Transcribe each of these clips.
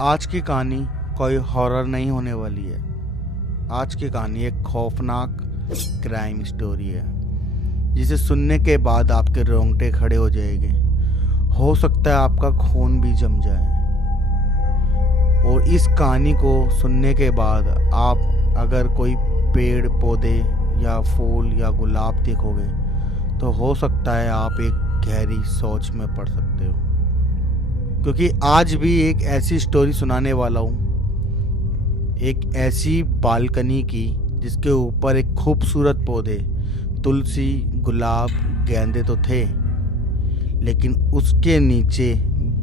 आज की कहानी कोई हॉरर नहीं होने वाली है। आज की कहानी एक खौफनाक क्राइम स्टोरी है जिसे सुनने के बाद आपके रोंगटे खड़े हो जाएंगे। हो सकता है आपका खून भी जम जाए। और इस कहानी को सुनने के बाद आप अगर कोई पेड़ पौधे या फूल या गुलाब देखोगे तो हो सकता है आप एक गहरी सोच में पड़ सकते हो, क्योंकि आज भी एक ऐसी स्टोरी सुनाने वाला हूँ, एक ऐसी बालकनी की जिसके ऊपर एक खूबसूरत पौधे तुलसी गुलाब गेंदे तो थे, लेकिन उसके नीचे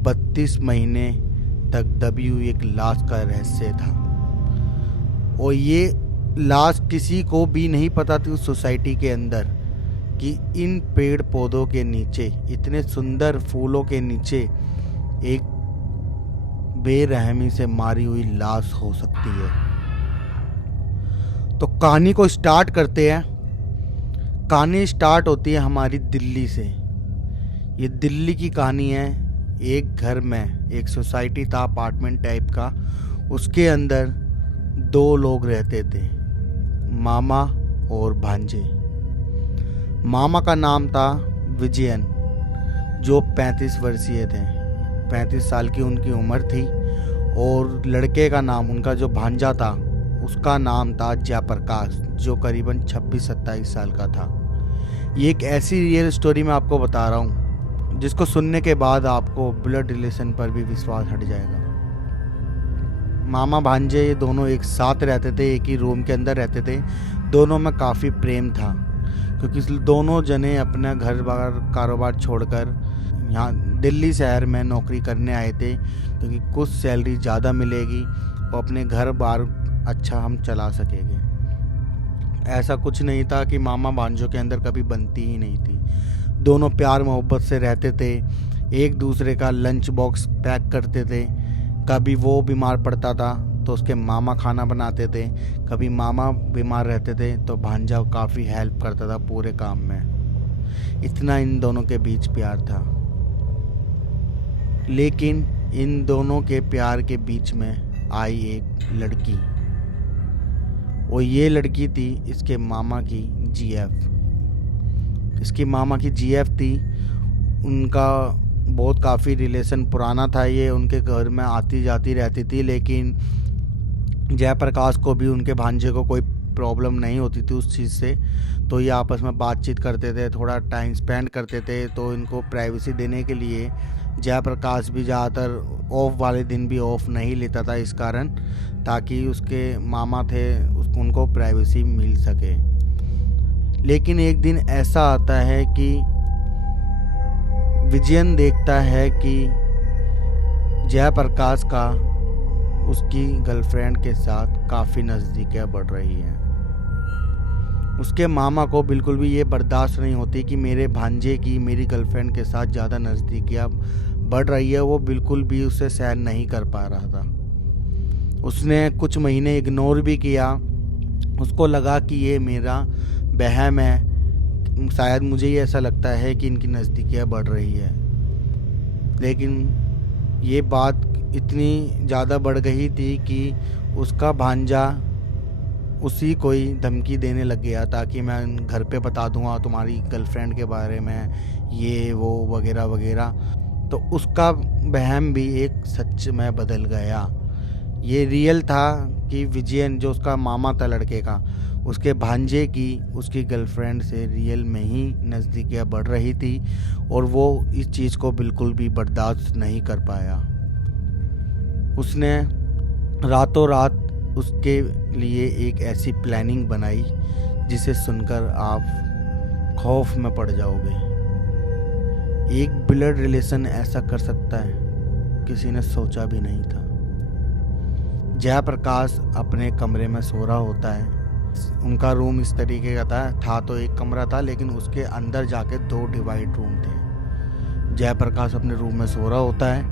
32 महीने तक दबी हुई एक लाश का रहस्य था। और ये लाश किसी को भी नहीं पता थी उस सोसाइटी के अंदर कि इन पेड़ पौधों के नीचे, इतने सुंदर फूलों के नीचे एक बेरहमी से मारी हुई लाश हो सकती है। तो कहानी को स्टार्ट करते हैं। कहानी स्टार्ट होती है हमारी दिल्ली से। ये दिल्ली की कहानी है। एक घर में एक सोसाइटी था, अपार्टमेंट टाइप का। उसके अंदर दो लोग रहते थे, मामा और भांजे। मामा का नाम था विजयन, जो 35 वर्षीय थे। 35 साल की उनकी उम्र थी। और लड़के का नाम, उनका जो भांजा था उसका नाम था जयप्रकाश, जो करीबन 26-27 साल का था। ये एक ऐसी रियल स्टोरी मैं आपको बता रहा हूँ जिसको सुनने के बाद आपको ब्लड रिलेशन पर भी विश्वास हट जाएगा। मामा भांजे ये दोनों एक साथ रहते थे, एक ही रूम के अंदर रहते थे। दोनों में काफ़ी प्रेम था, क्योंकि दोनों जने अपना घर बार कारोबार छोड़कर यहाँ दिल्ली शहर में नौकरी करने आए थे, क्योंकि कुछ सैलरी ज़्यादा मिलेगी और अपने घर बार अच्छा हम चला सकेंगे। ऐसा कुछ नहीं था कि मामा भांजों के अंदर कभी बनती ही नहीं थी। दोनों प्यार मोहब्बत से रहते थे, एक दूसरे का लंच बॉक्स पैक करते थे। कभी वो बीमार पड़ता था तो उसके मामा खाना बनाते थे, कभी मामा बीमार रहते थे तो भांजा काफ़ी हेल्प करता था पूरे काम में। इतना इन दोनों के बीच प्यार था। लेकिन इन दोनों के प्यार के बीच में आई एक लड़की, और ये लड़की थी इसके मामा की जीएफ। इसकी मामा की जीएफ थी। उनका बहुत काफ़ी रिलेशन पुराना था। ये उनके घर में आती जाती रहती थी, लेकिन जयप्रकाश को भी उनके भांजे को कोई प्रॉब्लम नहीं होती थी उस चीज़ से। तो ये आपस में बातचीत करते थे, थोड़ा टाइम स्पेंड करते थे। तो इनको प्राइवेसी देने के लिए जयप्रकाश भी ज़्यादातर ऑफ वाले दिन भी ऑफ नहीं लेता था, इस कारण ताकि उसके मामा थे उसको उनको प्राइवेसी मिल सके। लेकिन एक दिन ऐसा आता है कि विजयन देखता है कि जयप्रकाश का उसकी गर्लफ्रेंड के साथ काफ़ी नज़दीकियाँ बढ़ रही हैं। उसके मामा को बिल्कुल भी ये बर्दाश्त नहीं होती कि मेरे भांजे की मेरी गर्लफ्रेंड के साथ ज़्यादा नज़दीकियाँ बढ़ रही है। वो बिल्कुल भी उसे सहन नहीं कर पा रहा था। उसने कुछ महीने इग्नोर भी किया। उसको लगा कि ये मेरा वहम है, शायद मुझे ही ऐसा लगता है कि इनकी नज़दीकियाँ बढ़ रही है। लेकिन ये बात इतनी ज़्यादा बढ़ गई थी कि उसका भांजा उसी को ही धमकी देने लग गया था कि मैं घर पे बता दूंगा तुम्हारी गर्लफ्रेंड के बारे में, ये वो वगैरह वगैरह। तो उसका वहम भी एक सच में बदल गया। ये रियल था कि विजयन, जो उसका मामा था लड़के का, उसके भांजे की उसकी गर्लफ्रेंड से रियल में ही नज़दीकियाँ बढ़ रही थी, और वो इस चीज़ को बिल्कुल भी बर्दाश्त नहीं कर पाया। उसने रातों रात उसके लिए एक ऐसी प्लानिंग बनाई जिसे सुनकर आप खौफ में पड़ जाओगे। एक ब्लड रिलेशन ऐसा कर सकता है, किसी ने सोचा भी नहीं था। जयप्रकाश अपने कमरे में सो रहा होता है। उनका रूम इस तरीके का था तो एक कमरा था, लेकिन उसके अंदर जाके 2 डिवाइड रूम थे। जयप्रकाश अपने रूम में सो रहा होता है।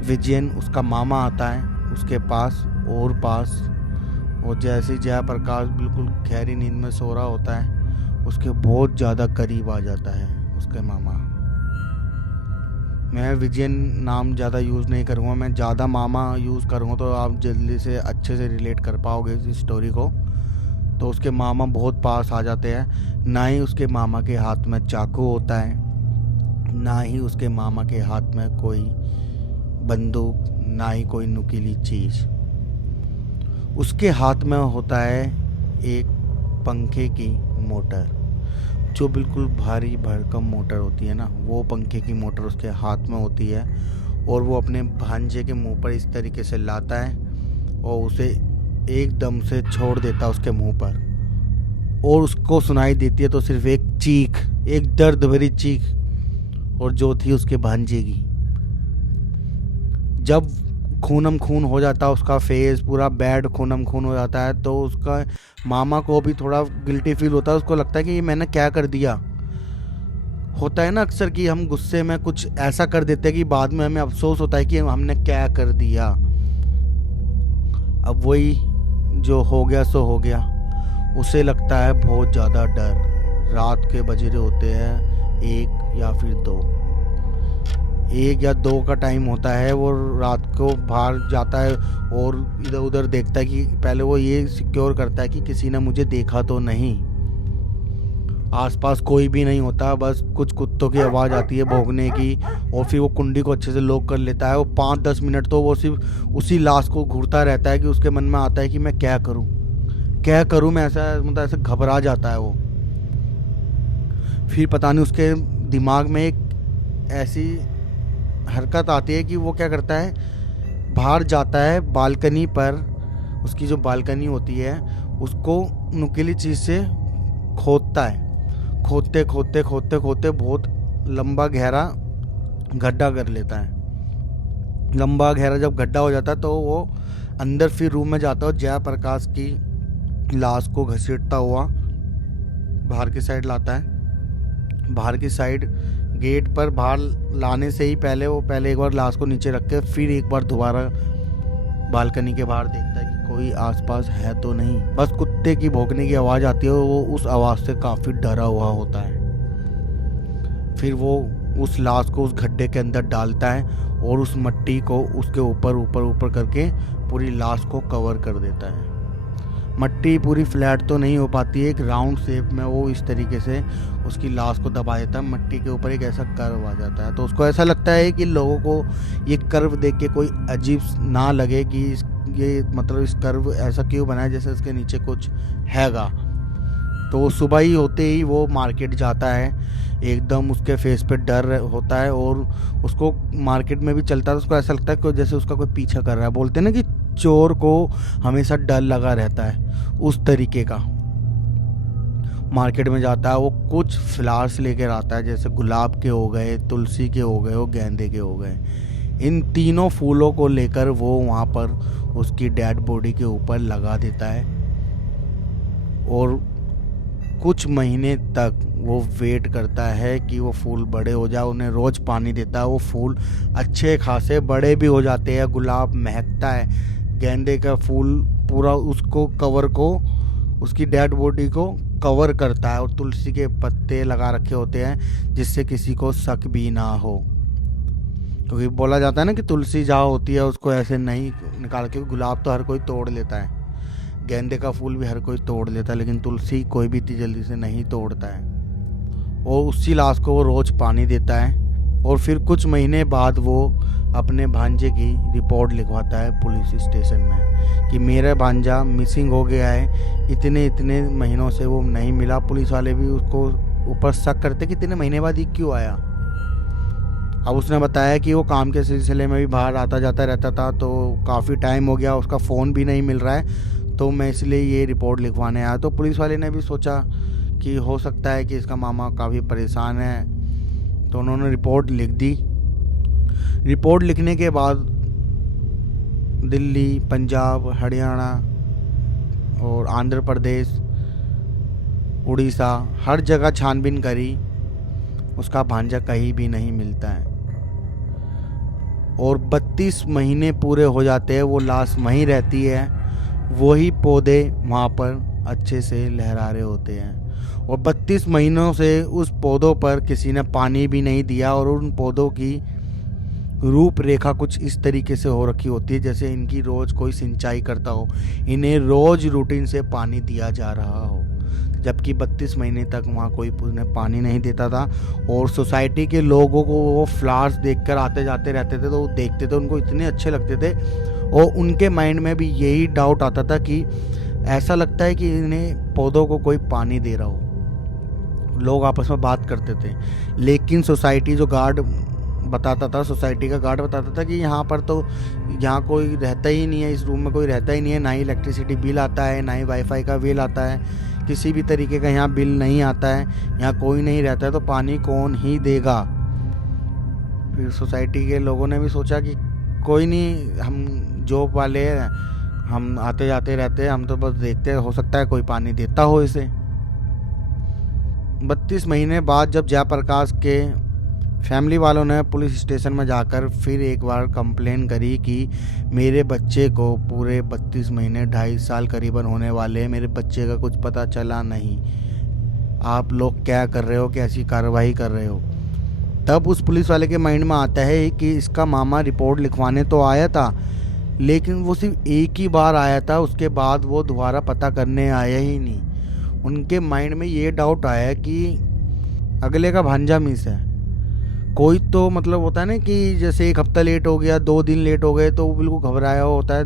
विजयन, उसका मामा, आता है उसके पास और जैसे ही जयप्रकाश बिल्कुल गहरी नींद में सो रहा होता है, उसके बहुत ज़्यादा करीब आ जाता है उसके मामा। मैं विजयन नाम ज़्यादा यूज़ नहीं करूँगा, मैं ज़्यादा मामा यूज़ करूँगा तो आप जल्दी से अच्छे से रिलेट कर पाओगे इस स्टोरी को। तो उसके मामा बहुत पास आ जाते हैं। ना ही उसके मामा के हाथ में चाकू होता है, ना ही उसके मामा के हाथ में कोई बंदूक, ना ही कोई नुकीली चीज़। उसके हाथ में होता है एक पंखे की मोटर, जो बिल्कुल भारी भरकम मोटर होती है ना, वो पंखे की मोटर उसके हाथ में होती है। और वो अपने भांजे के मुंह पर इस तरीके से लाता है और उसे एकदम से छोड़ देता है उसके मुंह पर। और उसको सुनाई देती है तो सिर्फ एक चीख, एक दर्द भरी चीख, और जो थी उसके भांजे की। जब खूनम खून हो जाता है उसका फेस, पूरा बेड खूनम खून हो जाता है, तो उसका मामा को भी थोड़ा गिल्टी फील होता है। उसको लगता है कि ये मैंने क्या कर दिया। होता है ना अक्सर कि हम गुस्से में कुछ ऐसा कर देते हैं कि बाद में हमें अफसोस होता है कि हमने क्या कर दिया। अब वही जो हो गया सो हो गया। उसे लगता है बहुत ज़्यादा डर। रात के बज रहे होते हैं 1 या फिर 2, 1 या 2 का टाइम होता है। वो रात को बाहर जाता है और इधर उधर देखता है कि पहले वो ये सिक्योर करता है कि किसी ने मुझे देखा तो नहीं। आसपास कोई भी नहीं होता, बस कुछ कुत्तों की आवाज़ आती है भौंकने की। और फिर वो कुंडी को अच्छे से लॉक कर लेता है। वो 5-10 मिनट तो वो सिर्फ उसी लाश को घूरता रहता है कि उसके मन में आता है कि मैं क्या करूं, क्या करूं मैं। ऐसा मतलब ऐसे घबरा जाता है वो। फिर पता नहीं उसके दिमाग में एक ऐसी हरकत आती है कि वो क्या करता है, बाहर जाता है बालकनी पर। उसकी जो बालकनी होती है उसको नुकीली चीज़ से खोदता है। खोदते खोदते खोदते खोदते बहुत लंबा गहरा गड्ढा कर लेता है। लंबा गहरा जब गड्ढा हो जाता है तो वो अंदर फिर रूम में जाता है और जयप्रकाश की लाश को घसीटता हुआ बाहर की साइड लाता है। बाहर की साइड गेट पर बाहर लाने से ही पहले वो पहले एक बार लाश को नीचे रख के फिर एक बार दोबारा बालकनी के बाहर देखता है कि कोई आसपास है तो नहीं। बस कुत्ते की भौंकने की आवाज़ आती है। वो उस आवाज़ से काफ़ी डरा हुआ होता है। फिर वो उस लाश को उस गड्ढे के अंदर डालता है और उस मिट्टी को उसके ऊपर ऊपर ऊपर करके पूरी लाश को कवर कर देता है। मिट्टी पूरी फ्लैट तो नहीं हो पाती है, एक राउंड शेप में वो इस तरीके से उसकी लाश को दबा देता है। मिट्टी के ऊपर एक ऐसा कर्व आ जाता है। तो उसको ऐसा लगता है कि लोगों को ये कर्व देख के कोई अजीब ना लगे कि ये मतलब इस कर्व ऐसा क्यों बना है, जैसे इसके नीचे कुछ हैगा। तो सुबह ही होते ही वो मार्केट जाता है। एकदम उसके फेस पे डर होता है और उसको मार्केट में भी चलता है तो उसको ऐसा लगता है कि जैसे उसका कोई पीछा कर रहा है। बोलते हैं ना कि चोर को हमेशा डर लगा रहता है, उस तरीके का। मार्केट में जाता है, वो कुछ फ्लावर्स लेकर आता है, जैसे गुलाब के हो गए, तुलसी के हो गए और गेंदे के हो गए। इन तीनों फूलों को लेकर वो वहाँ पर उसकी डेड बॉडी के ऊपर लगा देता है और कुछ महीने तक वो वेट करता है कि वो फूल बड़े हो जाए। उन्हें रोज़ पानी देता है। वो फूल अच्छे खासे बड़े भी हो जाते हैं। गुलाब महकता है, गेंदे का फूल पूरा उसको कवर को, उसकी डेड बॉडी को कवर करता है। और तुलसी के पत्ते लगा रखे होते हैं जिससे किसी को शक भी ना हो, क्योंकि बोला जाता है ना कि तुलसी जहाँ होती है उसको ऐसे नहीं निकाल के। गुलाब तो हर कोई तोड़ लेता है, गेंदे का फूल भी हर कोई तोड़ लेता है, लेकिन तुलसी कोई भी इतनी जल्दी से नहीं तोड़ता है। और उसी लाश को वो रोज़ पानी देता है। और फिर कुछ महीने बाद वो अपने भांजे की रिपोर्ट लिखवाता है पुलिस स्टेशन में कि मेरा भांजा मिसिंग हो गया है, इतने इतने महीनों से वो नहीं मिला। पुलिस वाले भी उसको ऊपर शक करते कि इतने महीने बाद ही क्यों आया। अब उसने बताया कि वो काम के सिलसिले में भी बाहर आता जाता रहता था, तो काफ़ी टाइम हो गया, उसका फ़ोन भी नहीं मिल रहा है, तो मैं इसलिए ये रिपोर्ट लिखवाने आया। तो पुलिस वाले ने भी सोचा कि हो सकता है कि इसका मामा काफ़ी परेशान है, तो उन्होंने रिपोर्ट लिख दी। रिपोर्ट लिखने के बाद दिल्ली, पंजाब, हरियाणा और आंध्र प्रदेश, उड़ीसा, हर जगह छानबीन करी, उसका भांजा कहीं भी नहीं मिलता है। और 32 महीने पूरे हो जाते हैं, वो लाश वहीं रहती है, वही पौधे वहाँ पर अच्छे से लहरा रहे होते हैं। और 32 महीनों से उस पौधों पर किसी ने पानी भी नहीं दिया और उन पौधों की रूपरेखा कुछ इस तरीके से हो रखी होती है जैसे इनकी रोज़ कोई सिंचाई करता हो, इन्हें रोज़ रूटीन से पानी दिया जा रहा हो, जबकि 32 महीने तक वहाँ कोई उन्हें पानी नहीं देता था। और सोसाइटी के लोगों को वो फ्लावर्स देखकर आते जाते रहते थे, तो वो देखते थे, उनको इतने अच्छे लगते थे, और उनके माइंड में भी यही डाउट आता था कि ऐसा लगता है कि इन्हें पौधों को कोई पानी दे रहा हो। लोग आपस में बात करते थे, लेकिन सोसाइटी जो गार्ड बताता था, सोसाइटी का गार्ड बताता था कि यहाँ पर तो यहाँ कोई रहता ही नहीं है, इस रूम में कोई रहता ही नहीं है, ना ही इलेक्ट्रिसिटी बिल आता है, ना ही वाईफाई का बिल आता है, किसी भी तरीके का यहाँ बिल नहीं आता है, यहाँ कोई नहीं रहता है, तो पानी कौन ही देगा। फिर सोसाइटी के लोगों ने भी सोचा कि कोई नहीं, हम जॉब वाले हैं, हम आते जाते रहते हैं, हम तो बस देखते हैं, हो सकता है कोई पानी देता हो इसे। 32 महीने बाद जब जयप्रकाश के फैमिली वालों ने पुलिस स्टेशन में जाकर फिर एक बार कंप्लेन करी कि मेरे बच्चे को पूरे 32 महीने 2.5 साल करीबन होने वाले हैं, मेरे बच्चे का कुछ पता चला नहीं, आप लोग क्या कर रहे हो, कैसी कार्रवाई कर रहे हो। तब उस पुलिस वाले के माइंड में आता है कि इसका मामा रिपोर्ट लिखवाने तो आया था, लेकिन वो सिर्फ एक ही बार आया था, उसके बाद वो दोबारा पता करने आया ही नहीं। उनके माइंड में ये डाउट आया कि अगले का भांजा मिस है, कोई तो मतलब होता है ना कि जैसे 1 हफ्ता लेट हो गया, 2 दिन लेट हो गए, तो वो बिल्कुल घबराया होता है,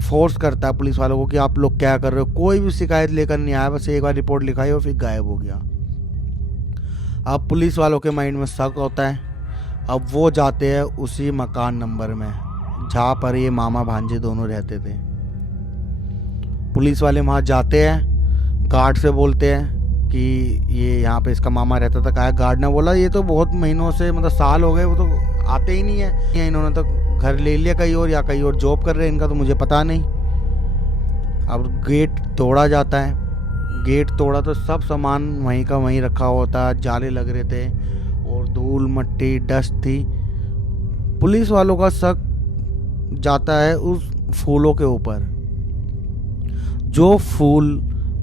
फोर्स करता है पुलिस वालों को कि आप लोग क्या कर रहे हो। कोई भी शिकायत लेकर नहीं आया, बस एक बार रिपोर्ट लिखाई और फिर गायब हो गया। अब पुलिस वालों के माइंड में शक होता है। अब वो जाते हैं उसी मकान नंबर में जहाँ पर ये मामा भांजे दोनों रहते थे। पुलिस वाले वहाँ जाते हैं, गार्ड से बोलते हैं कि ये यहाँ पे इसका मामा रहता था। कहा, गार्ड ने बोला ये तो बहुत महीनों से, मतलब साल हो गए, वो तो आते ही नहीं है, इन्होंने तो घर ले लिया कहीं और, या कहीं और जॉब कर रहे हैं, इनका तो मुझे पता नहीं। अब गेट तोड़ा जाता है, गेट तोड़ा तो सब सामान वहीं का वहीं रखा होता, जाले लग रहे थे और धूल मट्टी डस्ट थी। पुलिस वालों का शक जाता है उस फूलों के ऊपर, जो फूल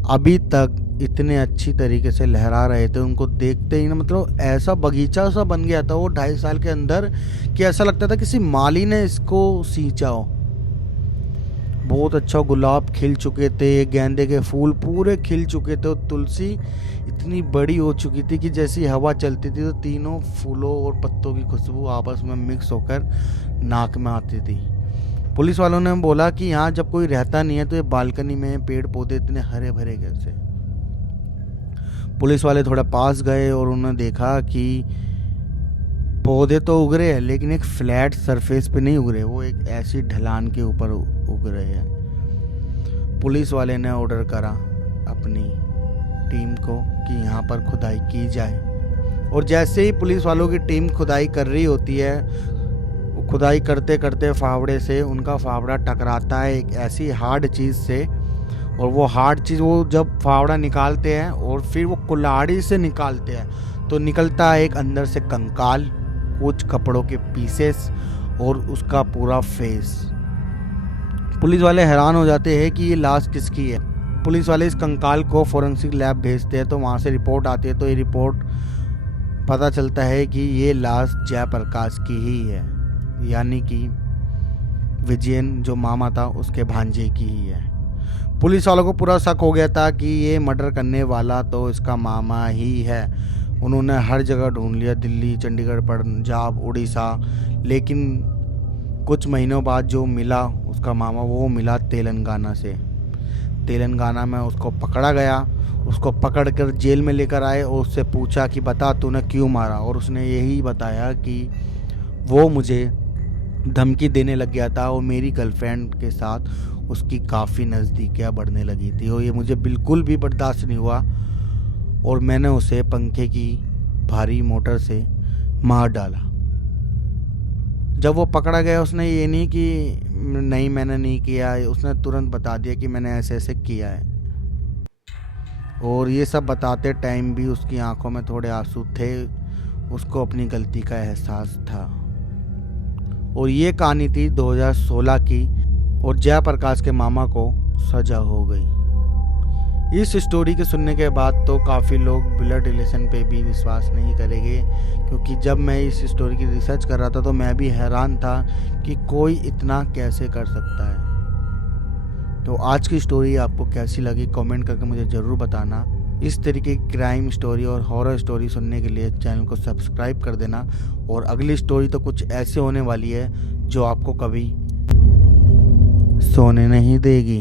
अभी तक इतने अच्छी तरीके से लहरा रहे थे। उनको देखते ही ना, मतलब ऐसा बगीचा सा बन गया था वो 2.5 साल के अंदर कि ऐसा लगता था किसी माली ने इसको सींचा हो। बहुत अच्छा गुलाब खिल चुके थे, गेंदे के फूल पूरे खिल चुके थे, और तुलसी इतनी बड़ी हो चुकी थी कि जैसी हवा चलती थी तो तीनों फूलों और पत्तों की खुशबू आपस में मिक्स होकर नाक में आती थी। पुलिस वालों ने बोला कि यहाँ जब कोई रहता नहीं है तो ये बालकनी में पेड़ पौधे इतने हरे भरे कैसे। पुलिस वाले थोड़ा पास गए और उन्होंने देखा कि पौधे तो उग रहे हैं, लेकिन एक फ्लैट सरफेस पे नहीं उग रहे, वो एक ऐसी ढलान के ऊपर उग रहे हैं। पुलिस वाले ने ऑर्डर करा अपनी टीम को कि यहाँ पर खुदाई की जाए, और जैसे ही पुलिस वालों की टीम खुदाई कर रही होती है, खुदाई करते करते फावड़े से उनका फावड़ा टकराता है एक ऐसी हार्ड चीज़ से, और वो हार्ड चीज़ वो जब फावड़ा निकालते हैं और फिर वो कुल्हाड़ी से निकालते हैं तो निकलता है एक अंदर से कंकाल, कुछ कपड़ों के पीसेस और उसका पूरा फेस। पुलिस वाले हैरान हो जाते हैं कि ये लाश किसकी है। पुलिस वाले इस कंकाल को फोरेंसिक लैब भेजते हैं, तो वहाँ से रिपोर्ट आती है, तो ये रिपोर्ट पता चलता है कि ये लाश जयप्रकाश की ही है, यानी कि विजयन जो मामा था उसके भांजे की ही है। पुलिस वालों को पूरा शक हो गया था कि ये मर्डर करने वाला तो इसका मामा ही है। उन्होंने हर जगह ढूंढ लिया, दिल्ली, चंडीगढ़, पंजाब, उड़ीसा, लेकिन कुछ महीनों बाद जो मिला उसका मामा, वो मिला तेलंगाना से। तेलंगाना में उसको पकड़ा गया, उसको पकड़ कर जेल में लेकर आए और उससे पूछा कि बता तूने क्यों मारा, और उसने यही बताया कि वो मुझे धमकी देने लग गया था और मेरी गर्लफ्रेंड के साथ उसकी काफ़ी नज़दीकियाँ बढ़ने लगी थी और ये मुझे बिल्कुल भी बर्दाश्त नहीं हुआ और मैंने उसे पंखे की भारी मोटर से मार डाला। जब वो पकड़ा गया उसने ये नहीं कि नहीं मैंने नहीं किया, उसने तुरंत बता दिया कि मैंने ऐसे ऐसे किया है। और ये सब बताते टाइम भी उसकी आंखों में थोड़े आंसू थे, उसको अपनी गलती का एहसास था। और ये कहानी थी 2016 की और जयप्रकाश के मामा को सजा हो गई। इस स्टोरी के सुनने के बाद तो काफ़ी लोग ब्लड रिलेशन पे भी विश्वास नहीं करेंगे, क्योंकि जब मैं इस स्टोरी की रिसर्च कर रहा था तो मैं भी हैरान था कि कोई इतना कैसे कर सकता है। तो आज की स्टोरी आपको कैसी लगी कमेंट करके मुझे ज़रूर बताना। इस तरीके की क्राइम स्टोरी और हॉरर स्टोरी सुनने के लिए चैनल को सब्सक्राइब कर देना। और अगली स्टोरी तो कुछ ऐसे होने वाली है जो आपको कभी सोने नहीं देगी।